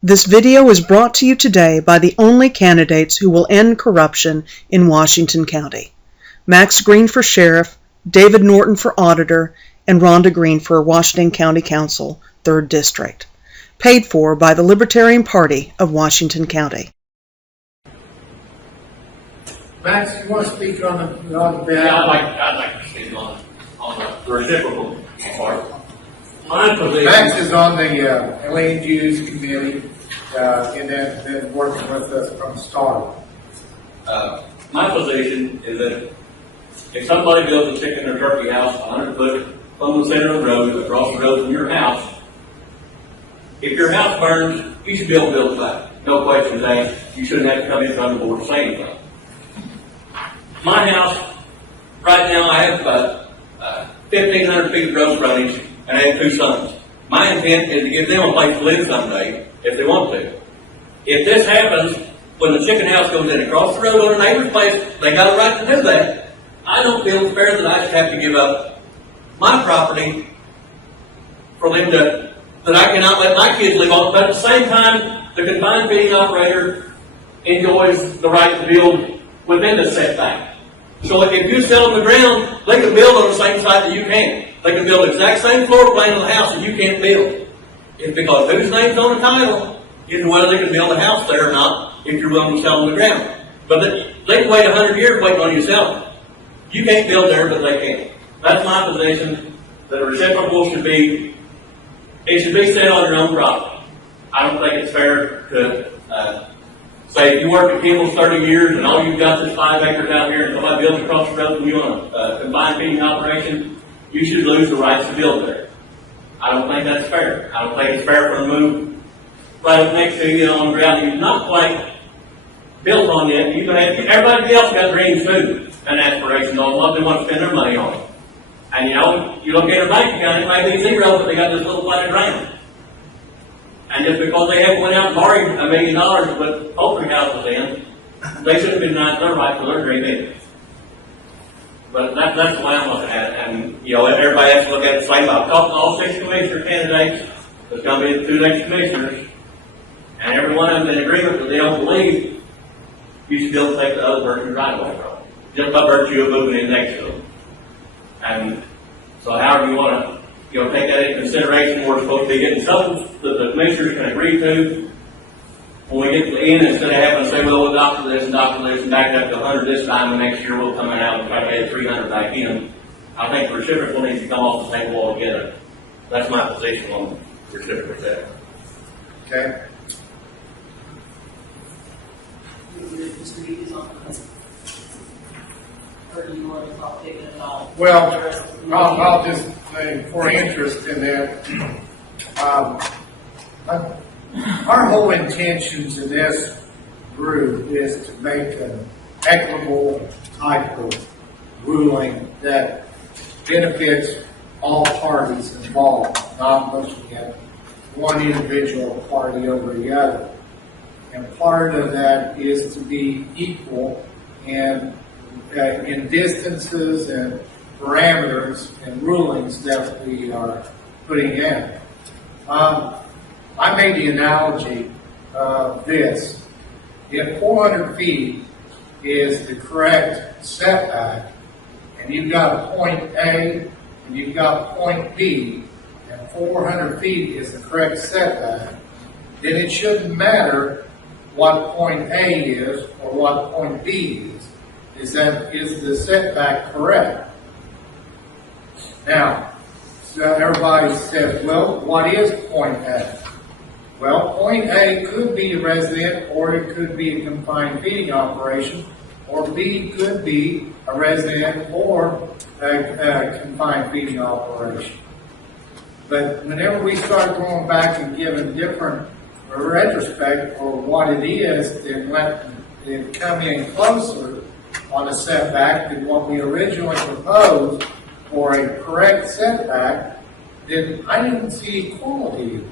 This video is brought to you today by the only candidates who will end corruption in Washington County. Max Green for Sheriff, David Norton for Auditor, and Rhonda Green for Washington County Council, 3rd District. Paid for by the Libertarian Party of Washington County. Max, you want to speak on the Yeah, I'd like to speak on the reciprocal part. My position. Max is on the land use committee and then been working with us from the start. My position is that if somebody builds a chicken or turkey house 100 foot from the center of the road, across the road from your house, if your house burns, you should be able to build it back. No questions asked. You shouldn't have to come in front of the board to say anything. My house, right now, I have 1,500 feet of road frontage, and I have 2 sons. My intent is to give them a place to live someday, if they want to. If this happens, when the chicken house goes in across the road on a neighbor's place, they got a right to do that. I don't feel it's fair that I should have to give up my property for them to, that I cannot let my kids live on. But at the same time, the confined feeding operator enjoys the right to build within the setback. So if you sell them the ground, they can build on the same site that you can. They can build the exact same floor plan of the house that you can't build. It's because whose name's on the title is whether they can build a house there or not if you're willing to sell them the ground. But they can wait 100 years waiting on you to sell them. You can't build there, but they can. That's my position, that a reciprocal should be, it should be set on your own property. I don't think it's fair to say if you work at Kimball's 30 years and all you've got is 5 acres out here and somebody builds across the road from you on a combined feeding operation, you should lose the rights to build there. I don't think that's fair. I don't think it's fair for them to move right up next to you on the ground you've not quite built on yet. Everybody else got dreams too and aspirations on what they want to spend their money on. And you look at a bank account, it might be zero, but they got this little flat of ground. And just because they haven't went out and borrowed $1 million to put poultry houses in, they shouldn't be denied their right to their dream either. But that's the way I'm looking at it. And, everybody has to look at it the same way. I've talked to all 6 commissioner candidates. There's going to be the 2 next commissioners. And every one of them in agreement that they don't believe you should be able to take the other person's right away from them, just by virtue of moving in next to them. And so however you want to, take that into consideration, we're supposed to be getting something that the commissioners can agree to. When we get to the end, instead of having to say, well, we'll doctor this and back up to 100 this time, and next year we'll come out and try to add 300 back in. I think reciprocal needs to come off the table altogether. That's my position on reciprocal setbacks. Okay. Or do you want to talk to it at all? Well, I'll just say for interest in that, our whole intentions in this group is to make an equitable type of ruling that benefits all parties involved, not looking at one individual party over the other. And part of that is to be equal and in distances and parameters and rulings that we are putting in. I made the analogy of this. If 400 feet is the correct setback, and you've got a point A and you've got point B, and 400 feet is the correct setback, then it shouldn't matter what point A is or what point B is. Is the setback correct? Now, so everybody says, well, what is point A? Well, point A could be a resident, or it could be a confined feeding operation, or B could be a resident or a confined feeding operation. But whenever we start going back and giving different retrospect for what it is, then let it come in closer on a setback than what we originally proposed for a correct setback, then I didn't see equality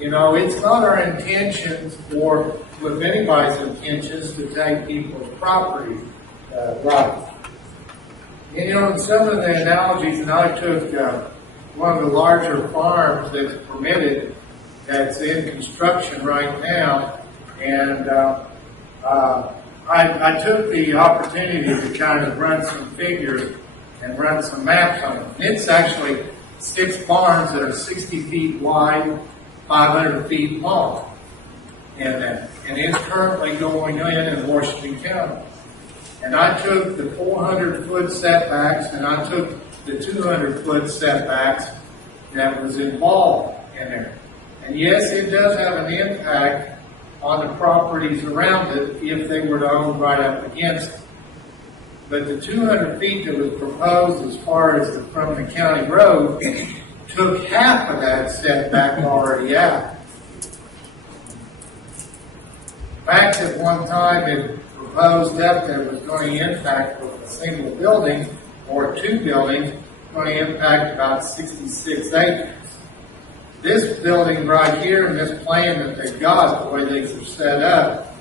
in that. It's not our intentions, or with anybody's intentions, to take people's property rights. And some of the analogies, and I took one of the larger farms that's permitted that's in construction right now. And I took the opportunity to kind of run some figures and run some maps on it. And it's actually 6 barns that are 60 feet wide, 500 feet long. And it's currently going in Washington County. And I took the 400-foot setbacks and I took the 200-foot setbacks that was involved in there. And yes, it does have an impact on the properties around it if they were to own right up against it. But the 200 feet that was proposed as far as from the county road took half of that setback already out. Max at one time had proposed that was going to impact with a single building or 2 buildings, going to impact about 66 acres. This building right here and this plan that they've got, the way these are set up,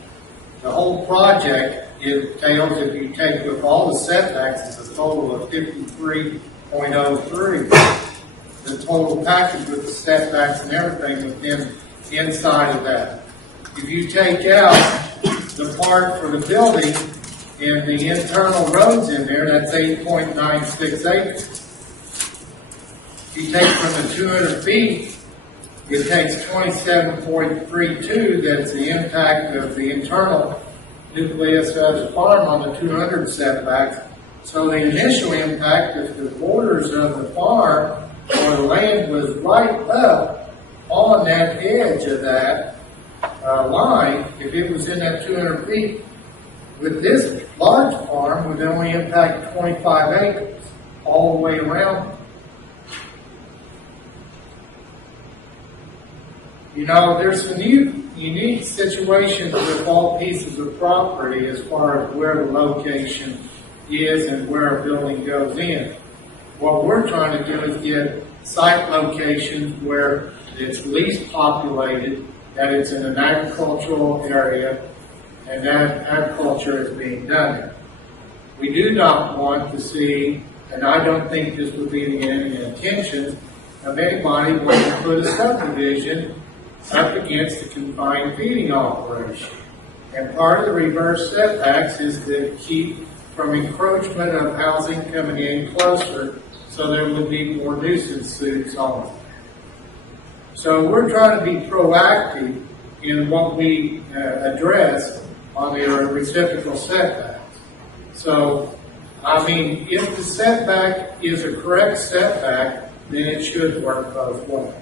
the whole project entails, if you take with all the setbacks, it's a total of 53.03. The total package with the setbacks and everything within inside of that. If you take out the part for the building and the internal roads in there, that's 8.96 acres. If you take from the 200 feet, it takes 27.32, that's the impact of the internal nucleus of the farm on the 200 setbacks. So the initial impact, if the borders of the farm or the land was right up on that edge of that line, if it was in that 200 feet, with this large farm would only impact 25 acres all the way around. You know, there's some unique situations with all pieces of property as far as where the location is and where a building goes in. What we're trying to do is get site locations where it's least populated, that it's in an agricultural area, and that agriculture is being done there. We do not want to see, and I don't think this would be the intention of anybody wanting to put a subdivision up against the confined feeding operation. And part of the reverse setbacks is to keep from encroachment of housing coming in closer, so there would be more nuisance suits on it. So we're trying to be proactive in what we address on the reciprocal setbacks. So, I mean, if the setback is a correct setback, then it should work both ways.